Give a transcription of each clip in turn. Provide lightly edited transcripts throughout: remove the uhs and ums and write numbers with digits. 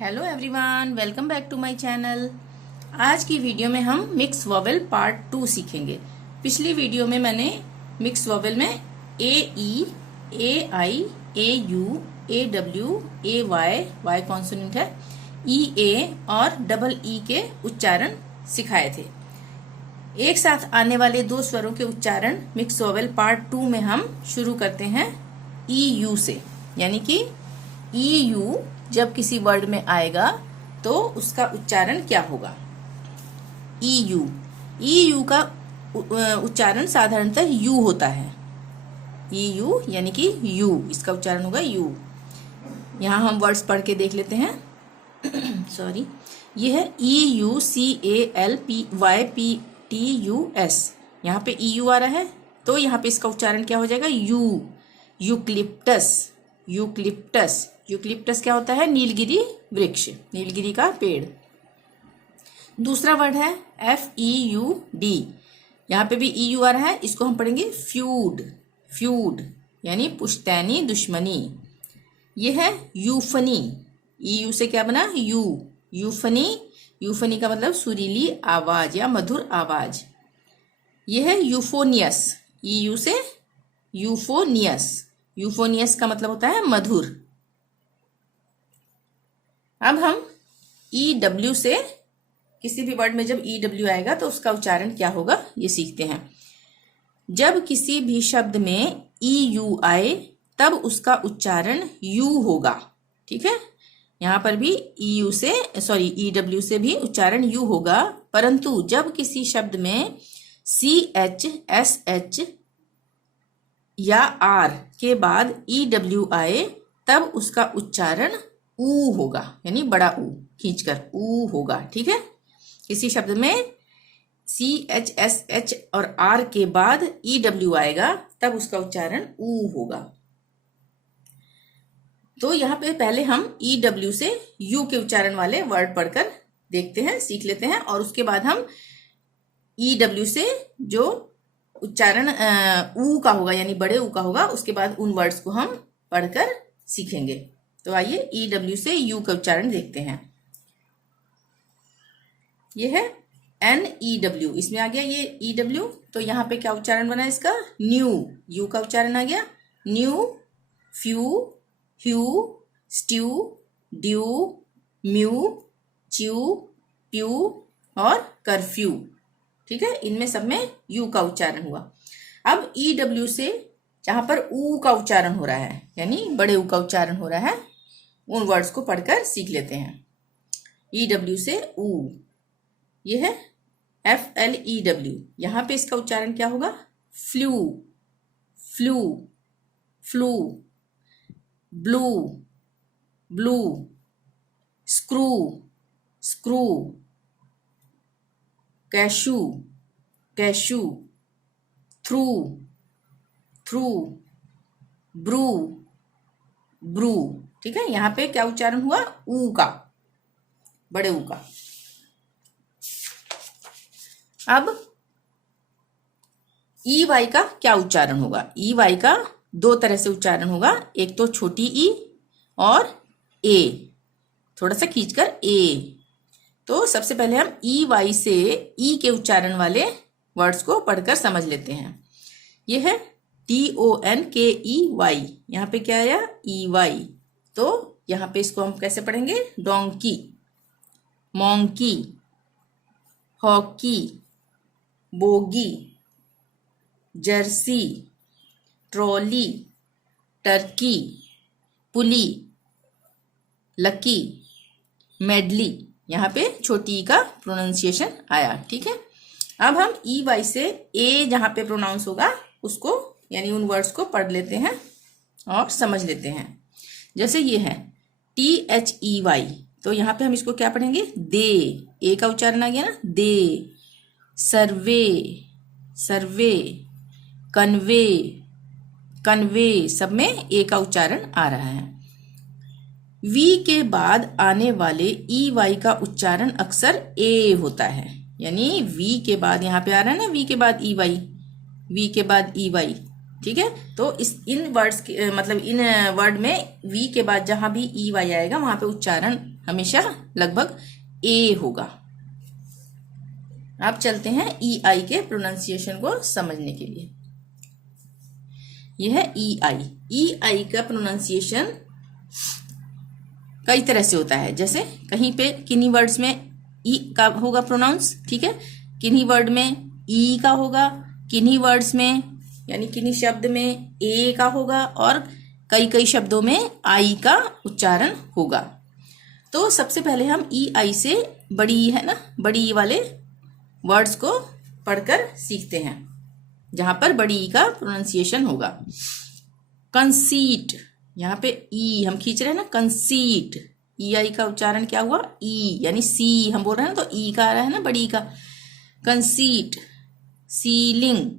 Hello everyone, welcome back to my channel. आज की video में हम मिक्स वॉवेल पार्ट 2 सीखेंगे। पिछली वीडियो में मैंने मिक्स वॉवेल में A E, A I, A U, A W, A Y, Y consonant है, ई ए और डबल ई के उच्चारण सिखाए थे। एक साथ आने वाले दो स्वरों के उच्चारण मिक्स वॉवेल पार्ट 2 में हम शुरू करते हैं ई यू से। यानी कि ई यू जब किसी वर्ड में आएगा तो उसका उच्चारण क्या होगा। ई यू का उच्चारण साधारणतः यू होता है। ई यू यानी कि यू, इसका उच्चारण होगा यू। यहाँ हम वर्ड्स पढ़ के देख लेते हैं। सॉरी, ये है E U C A L P Y P T U S. यहाँ पे ई यू आ रहा है तो यहाँ पे इसका उच्चारण क्या हो जाएगा, यू। यूक्लिप्टस, यूक्लिप्टस, यूक्लिप्टस क्या होता है, नीलगिरी वृक्ष, नीलगिरी का पेड़। दूसरा वर्ड है एफ ई यू डी। यहाँ पे भी ई यू आ रहा है, इसको हम पढ़ेंगे फ्यूड, फ्यूड यानी पुश्तैनी दुश्मनी। ये है यूफनी। ई यू से क्या बना, यू, यूफनी। यूफनी का मतलब सुरीली आवाज या मधुर आवाज। ये है यूफोनियस। ई यू से यूफोनियस, यूफोनियस का मतलब होता है मधुर। अब हम ई डब्ल्यू से, किसी भी वर्ड में जब ई डब्ल्यू आएगा तो उसका उच्चारण क्या होगा ये सीखते हैं। जब किसी भी शब्द में ई यू आए तब उसका उच्चारण यू होगा। ठीक है, यहाँ पर भी ई यू से, सॉरी ई डब्ल्यू से भी उच्चारण यू होगा, परंतु जब किसी शब्द में सी एच, एस एच या आर के बाद ई डब्ल्यू आए तब उसका उच्चारण ऊ होगा, यानी बड़ा ऊ खींचकर ऊ होगा। ठीक है, किसी शब्द में सी एच, एस एच और आर के बाद ई डब्ल्यू आएगा तब उसका उच्चारण ऊ होगा। तो यहाँ पे पहले हम ई डब्ल्यू से यू के उच्चारण वाले वर्ड पढ़कर देखते हैं, सीख लेते हैं, और उसके बाद हम ई डब्ल्यू से जो उच्चारण ऊ का होगा यानी बड़े ऊ का होगा, उसके बाद उन वर्ड्स को हम पढ़कर सीखेंगे। तो आइए ई डब्ल्यू से यू का उच्चारण देखते हैं। ये है एन ई डब्ल्यू, इसमें आ गया ये ई डब्ल्यू। तो यहाँ पे क्या उच्चारण बना इसका, न्यू, यू का उच्चारण आ गया न्यू। फ्यू, ह्यू, स्ट्यू, ड्यू, म्यू, च्यू, प्यू और कर्फ्यू। ठीक है, इनमें सब में यू का उच्चारण हुआ। अब ई डब्ल्यू से जहां पर ऊ का उच्चारण हो रहा है यानी बड़े ऊ का उच्चारण हो रहा है, उन वर्ड्स को पढ़कर सीख लेते हैं। ई डब्ल्यू से ऊ, ये है एफ एल ई डब्ल्यू। यहां पे इसका उच्चारण क्या होगा, flu, flu, flu, blue, blue, screw, screw, cashew, cashew, through, through, brew, brew. ठीक है, यहाँ पे क्या उच्चारण हुआ, ऊ का, बड़े ऊ का। अब ई वाई का क्या उच्चारण होगा। ई वाई का दो तरह से उच्चारण होगा, एक तो छोटी ई और ए, थोड़ा सा खींचकर ए। तो सबसे पहले हम ई वाई से ई के उच्चारण वाले वर्ड्स को पढ़कर समझ लेते हैं। यह है TONKEY, यहाँ पे क्या आया, ई वाई। तो यहाँ पे इसको हम कैसे पढ़ेंगे, donkey, monkey, hockey, bogie, jersey, trolley, turkey, pulley, lucky, medley. यहाँ पे छोटी ई का प्रोनाउंसिएशन आया। ठीक है, अब हम ई वाई से ए जहाँ पे प्रोनाउंस होगा उसको यानी उन वर्ड्स को पढ़ लेते हैं और समझ लेते हैं। जैसे ये है THEY, तो यहाँ पे हम इसको क्या पढ़ेंगे, दे, ए का उच्चारण आ गया ना, दे। सर्वे, सर्वे, कन्वे, कन्वे, सब में ए का उच्चारण आ रहा है। वी के बाद आने वाले ई वाई का उच्चारण अक्सर ए होता है, यानी वी के बाद यहाँ पे आ रहा है ना, वी के बाद ई वाई, वी के बाद ई वाई। ठीक है, तो इन वर्ड्स के मतलब इन वर्ड में वी के बाद जहां भी ई वाई आएगा वहां पे उच्चारण हमेशा लगभग ए होगा। अब चलते हैं ई आई के प्रोनाउंसिएशन को समझने के लिए। यह है ई आई। ई आई का प्रोनाउंसिएशन कई तरह से होता है। जैसे कहीं पे किन्हीं वर्ड्स में ई का होगा प्रोनाउंस, ठीक है, किन्हीं वर्ड में ई का होगा, किन्हीं वर्ड्स में यानी किन्हीं शब्द में ए का होगा, और कई कई शब्दों में आई का उच्चारण होगा। तो सबसे पहले हम ई आई से बड़ी ई है ना, बड़ी ई वाले वर्ड्स को पढ़कर सीखते हैं, जहां पर बड़ी ई का प्रोनाउंसिएशन होगा। कंसीट, यहाँ पे ई हम खींच रहे हैं ना, कंसीट, ई आई का उच्चारण क्या हुआ, ई, यानी सी हम बोल रहे हैं ना, तो ई का आ रहा है ना बड़ी ई का। Conceit, ceiling,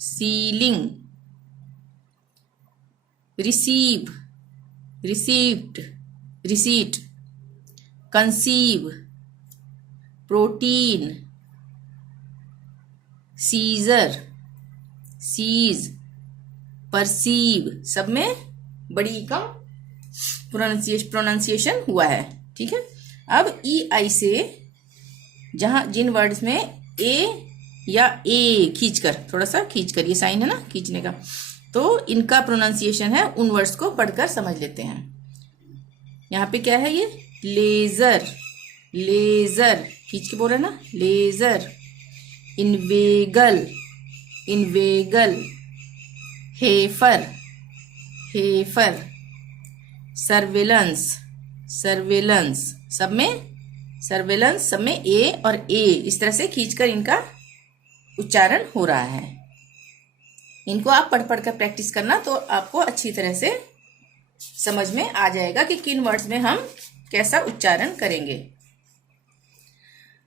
ceiling, receive, received, receipt, conceive, protein, seizure, seize, perceive, सब में बड़ी का प्रोनाउंसिएशन हुआ है, ठीक है। अब ई आई से जहां जिन वर्ड्स में ए या ए खींचकर, थोड़ा सा खींचकर, ये साइन है ना खींचने का, तो इनका प्रोनाउंसिएशन है, उन वर्ड्स को पढ़कर समझ लेते हैं। यहाँ पे क्या है, ये लेजर, लेजर खींच के बोल रहे हैं ना, leisure, inveigle, inveigle, heifer, heifer, surveillance, surveillance, सब में सर्वेलेंस, सब में ए और ए इस तरह से खींचकर इनका उच्चारण हो रहा है। इनको आप पढ़ पढ़ कर प्रैक्टिस करना, तो आपको अच्छी तरह से समझ में आ जाएगा कि किन वर्ड्स में हम कैसा उच्चारण करेंगे।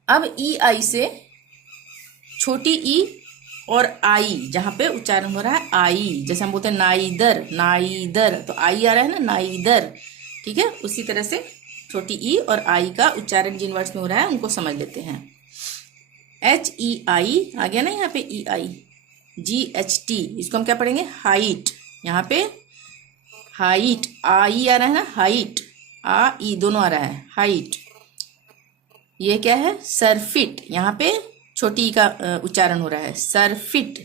अब ई आई से छोटी ई और आई, जहां पे उच्चारण हो रहा है आई, जैसे हम बोलते हैं नाइदर, नाइदर, तो आई आ रहा है ना, नाइदर, ठीक है। उसी तरह से छोटी ई और आई का उच्चारण जिन वर्ड्स में हो रहा है उनको समझ लेते हैं। एच ई आई आ गया ना यहाँ पे, ई आई, जी एच टी, इसको हम क्या पढ़ेंगे, हाइट, यहाँ पे हाइट, आई आ रहा है ना, हाइट, आ ई दोनों आ रहा है, हाइट। ये क्या है, सरफिट, यहाँ पे छोटी ई का उच्चारण हो रहा है, सरफिट,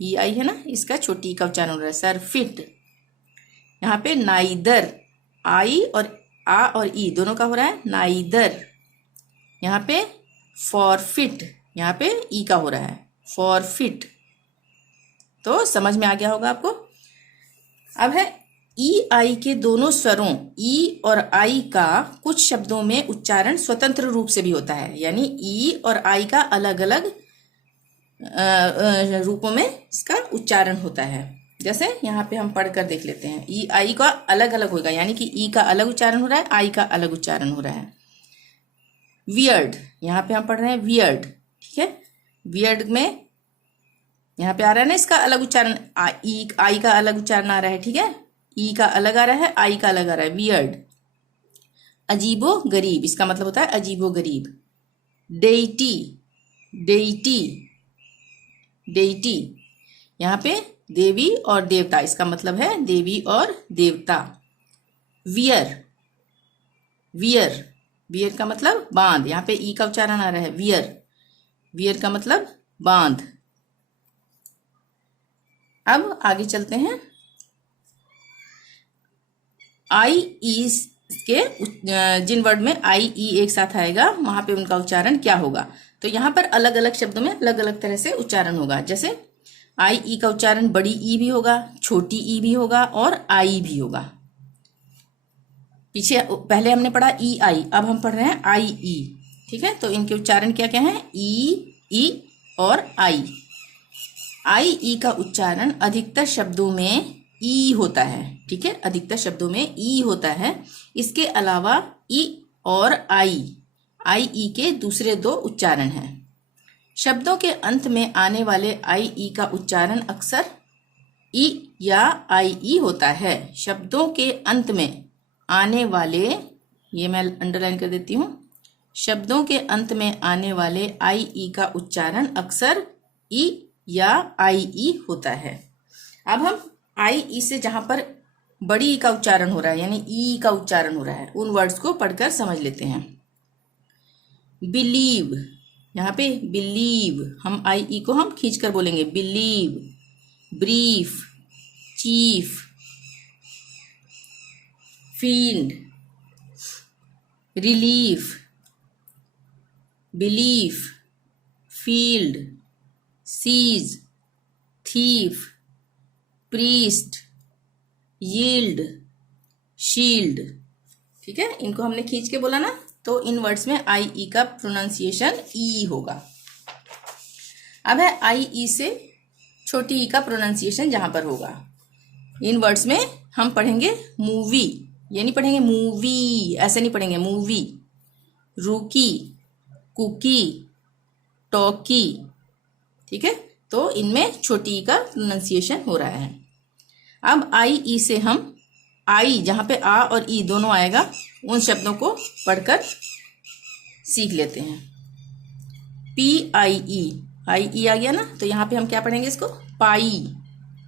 ई आई है ना, इसका छोटी ई का उच्चारण हो रहा है, सरफिट। यहाँ पे नाइदर, आई और आ और ई दोनों का हो रहा है, नाइदर। यहाँ पे फॉरफिट, यहाँ पे ई का हो रहा है, फॉरफिट। तो समझ में आ गया होगा आपको। अब है ई आई के दोनों स्वरों ई और आई का कुछ शब्दों में उच्चारण स्वतंत्र रूप से भी होता है, यानी ई और आई का अलग अलग रूपों में इसका उच्चारण होता है। जैसे यहाँ पे हम पढ़कर देख लेते हैं, ई आई का अलग अलग होगा, यानी कि ई का अलग उच्चारण हो रहा है, आई का अलग उच्चारण हो रहा है। वियर्ड, यहाँ पे हम पढ़ रहे हैं वियर्ड, ठीक है। वियर्ड में यहाँ पे आ रहा है ना इसका अलग उच्चारण, आई का अलग उच्चारण आ रहा है, ठीक है, ई का अलग आ रहा है, आई का अलग आ रहा है, वियर्ड। अजीबो गरीब, इसका मतलब होता है अजीबो गरीब। डेइटी, डेइटी, डेइटी, यहाँ पे देवी और देवता, इसका मतलब है देवी और देवता। वियर, वियर, वियर का मतलब बांध, यहाँ पे ई का उच्चारण आ रहा है, वियर, वियर का मतलब बांध। अब आगे चलते हैं, आई ई के जिन वर्ड में आई ई एक साथ आएगा वहां पे उनका उच्चारण क्या होगा। तो यहाँ पर अलग अलग शब्दों में अलग अलग तरह से उच्चारण होगा। जैसे आई ई का उच्चारण बड़ी ई भी होगा, छोटी ई भी होगा और आई भी होगा। पीछे पहले हमने पढ़ा ई आई, अब हम पढ़ रहे हैं आई ई, ठीक है। तो इनके उच्चारण क्या क्या हैं, ई और आई। आई ई का उच्चारण अधिकतर शब्दों में ई होता है, ठीक है, अधिकतर शब्दों में ई होता है। इसके अलावा ई और आई ई के दूसरे दो उच्चारण हैं। शब्दों के अंत में आने वाले आई ई का उच्चारण अक्सर ई या आई ई होता है। शब्दों के अंत में आने वाले, ये मैं अंडरलाइन कर देती हूँ, शब्दों के अंत में आने वाले आई ई का उच्चारण अक्सर ई या आई ई होता है। अब हम आई ई से जहां पर बड़ी ई का उच्चारण हो रहा है, यानी ई का उच्चारण हो रहा है, उन वर्ड्स को पढ़कर समझ लेते हैं। बिलीव, यहाँ पे बिलीव, हम आई ई को हम खींच कर बोलेंगे believe. Brief, chief, field, relief, belief, field, seize, thief, priest, yield, shield. ठीक है, इनको हमने खींच के बोला ना, तो इन वर्ड्स में आई ई का प्रोनाउंसिएशन ई होगा। अब है आई ई से छोटी ई का प्रोनाउंसिएशन जहां पर होगा। इन वर्ड्स में हम पढ़ेंगे मूवी, ये नहीं पढ़ेंगे मूवी, ऐसे नहीं पढ़ेंगे, मूवी। रूकी, कुकी, टॉकी। ठीक है, तो इनमें छोटी ई का प्रोनाउंसिएशन हो रहा है। अब आई ई से हम आई, जहां पे आ और ई दोनों आएगा, उन शब्दों को पढ़कर सीख लेते हैं। पी आई ई आ गया ना, तो यहाँ पे हम क्या पढ़ेंगे इसको, पाई।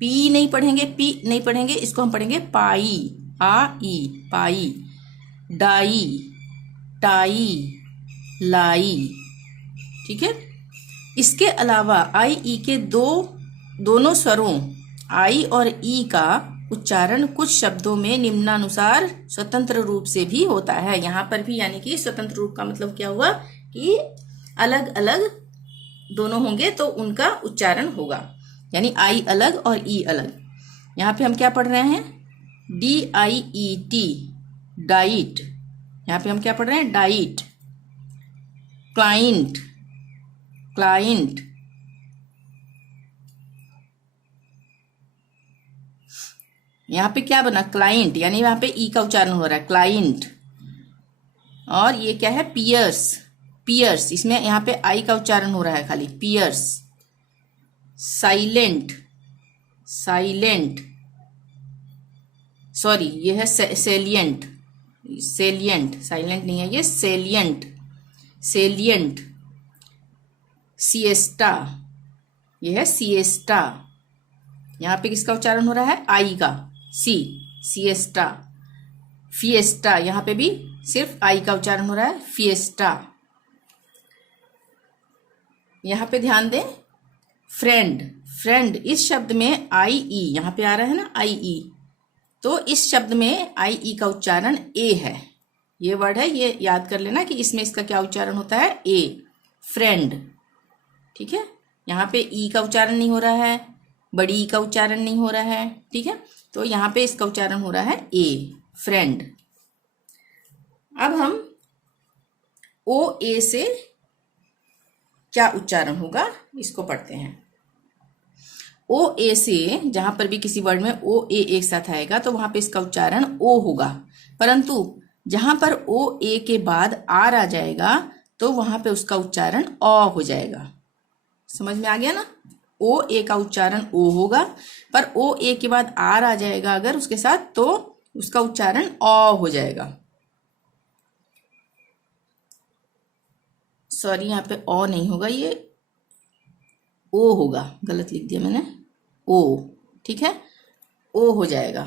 पी नहीं पढ़ेंगे, पी नहीं पढ़ेंगे, इसको हम पढ़ेंगे पाई, आ ई, पाई। डाई, टाई, लाई। ठीक है, इसके अलावा आई ई के दोनों स्वरों आई और ई का उच्चारण कुछ शब्दों में निम्नानुसार स्वतंत्र रूप से भी होता है। यहाँ पर भी, यानी कि स्वतंत्र रूप का मतलब क्या हुआ कि अलग अलग दोनों होंगे तो उनका उच्चारण होगा, यानी आई अलग और ई अलग। यहाँ पे हम क्या पढ़ रहे हैं, DIET, डाइट। यहाँ पे हम क्या पढ़ रहे हैं, डाइट। Client, client. यहाँ पे क्या बना, क्लाइंट, यानी यहाँ पे ई का उच्चारण हो रहा है, क्लाइंट। और ये क्या है, पियर्स, पियर्स, इसमें यहाँ पे आई का उच्चारण हो रहा है खाली, पियर्स। साइलेंट, साइलेंट, सॉरी ये है सेलियंट, सेलियंट, साइलेंट नहीं है ये, सेलियंट, सेलियंट। सिएस्टा, ये है सिएस्टा, यहाँ पे किसका उच्चारण हो रहा है, आई का, सी, सिएस्टा। फिएस्टा, यहाँ पे भी सिर्फ आई का उच्चारण हो रहा है, फिएस्टा। यहाँ पे ध्यान दें, फ्रेंड, फ्रेंड, इस शब्द में आई ई, यहाँ पे आ रहा है ना आई ई, तो इस शब्द में आई ई का उच्चारण ए है। ये वर्ड है, ये याद कर लेना कि इसमें इसका क्या उच्चारण होता है, ए, फ्रेंड। ठीक है, यहाँ पे ई का उच्चारण नहीं हो रहा है, बड़ी ई का उच्चारण नहीं हो रहा है। ठीक है, तो यहाँ पे इसका उच्चारण हो रहा है ए, फ्रेंड। अब हम ओ ए से क्या उच्चारण होगा इसको पढ़ते हैं। ओ ए से जहां पर भी किसी वर्ड में ओ ए एक साथ आएगा तो वहां पे इसका उच्चारण ओ होगा, परंतु जहां पर ओ ए के बाद आर आ जाएगा तो वहां पे उसका उच्चारण अ हो जाएगा। समझ में आ गया ना, ओ ए का उच्चारण ओ होगा, पर ओ ए के बाद आर आ जाएगा अगर उसके साथ, तो उसका उच्चारण अ हो जाएगा। सॉरी, यहाँ पे ओ नहीं होगा, ये ओ होगा, गलत लिख दिया मैंने, ओ। ठीक है, ओ हो जाएगा।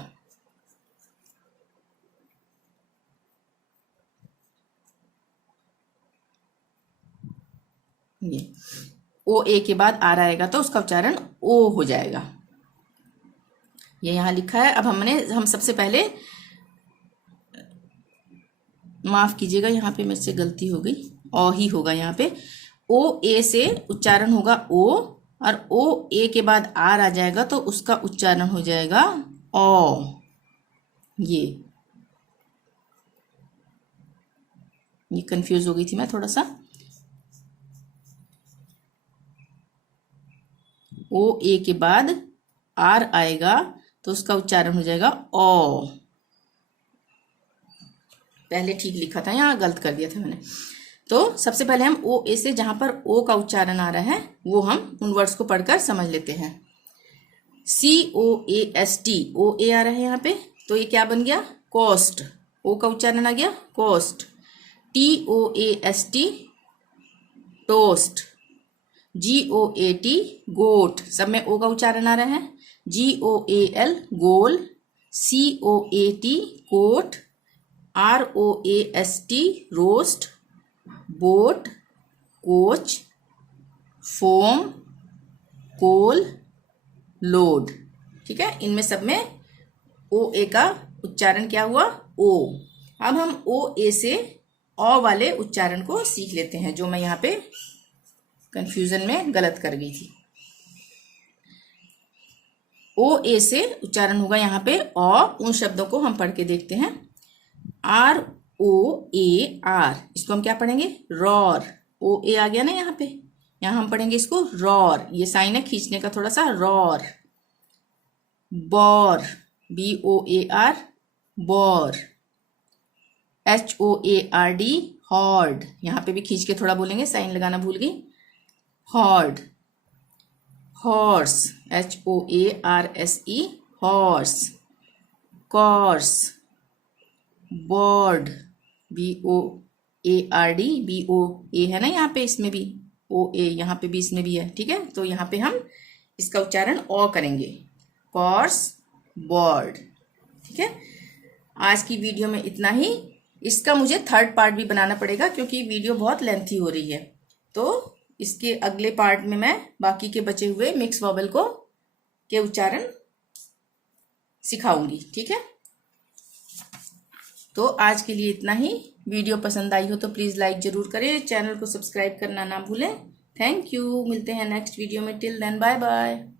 ये ओ ए के बाद आ आएगा तो उसका उच्चारण ओ हो जाएगा। ये यहां लिखा है। अब हम सबसे पहले, माफ कीजिएगा यहाँ पे मेरे से गलती हो गई, ओ ही होगा यहाँ पे। ओ ए से उच्चारण होगा ओ, और ओ ए के बाद आर आ जाएगा तो उसका उच्चारण हो जाएगा ओ। ये कंफ्यूज हो गई थी मैं थोड़ा सा। ओ ए के बाद आर आएगा तो उसका उच्चारण हो जाएगा ओ। पहले ठीक लिखा था, यहाँ गलत कर दिया था मैंने। तो सबसे पहले हम ओ ए से जहां पर ओ का उच्चारण आ रहा है वो हम उन वर्ड्स को पढ़कर समझ लेते हैं। COAST, ओ ए आ रहा है यहाँ पे, तो ये क्या बन गया, कोस्ट। ओ का उच्चारण आ गया coast. TOAST, toast. GOAT, goat, सब में ओ का उच्चारण आ रहा है। GOAL, goal. COAT coat, ROAST roast, boat, coach, foam, coal, load. ठीक है, इनमें सब में OA का उच्चारण क्या हुआ? ओ। अब हम OA से औ वाले उच्चारण को सीख लेते हैं, जो मैं यहाँ पे कंफ्यूजन में गलत कर गई थी। OA से उच्चारण होगा यहाँ पे औ। उन शब्दों को हम पढ़ के देखते हैं। ROAR, इसको हम क्या पढ़ेंगे? रॉर। OA आ गया ना यहाँ पे, यहाँ हम पढ़ेंगे इसको रॉर। ये साइन है खींचने का थोड़ा सा, रॉर। बॉर, BOAR, बॉर। HOARD, हॉर्ड। यहाँ पे भी खींच के थोड़ा बोलेंगे, साइन लगाना भूल गई। Hoard. Horse, HOARSE, hoarse. Course. Board, BOARD, BOA है ना यहाँ पे, इसमें भी OA, यहाँ पे भी, इसमें भी है। ठीक है, तो यहाँ पे हम इसका उच्चारण ओ करेंगे, कॉर्स, बोर्ड। ठीक है, आज की वीडियो में इतना ही। इसका मुझे थर्ड पार्ट भी बनाना पड़ेगा क्योंकि वीडियो बहुत लेंथी हो रही है। तो इसके अगले पार्ट में मैं बाकी के बचे हुए मिक्स वॉवेल को के उच्चारण सिखाऊंगी। ठीक है, तो आज के लिए इतना ही। वीडियो पसंद आई हो तो प्लीज़ लाइक जरूर करें, चैनल को सब्सक्राइब करना ना भूलें। थैंक यू, मिलते हैं नेक्स्ट वीडियो में। Till then bye bye.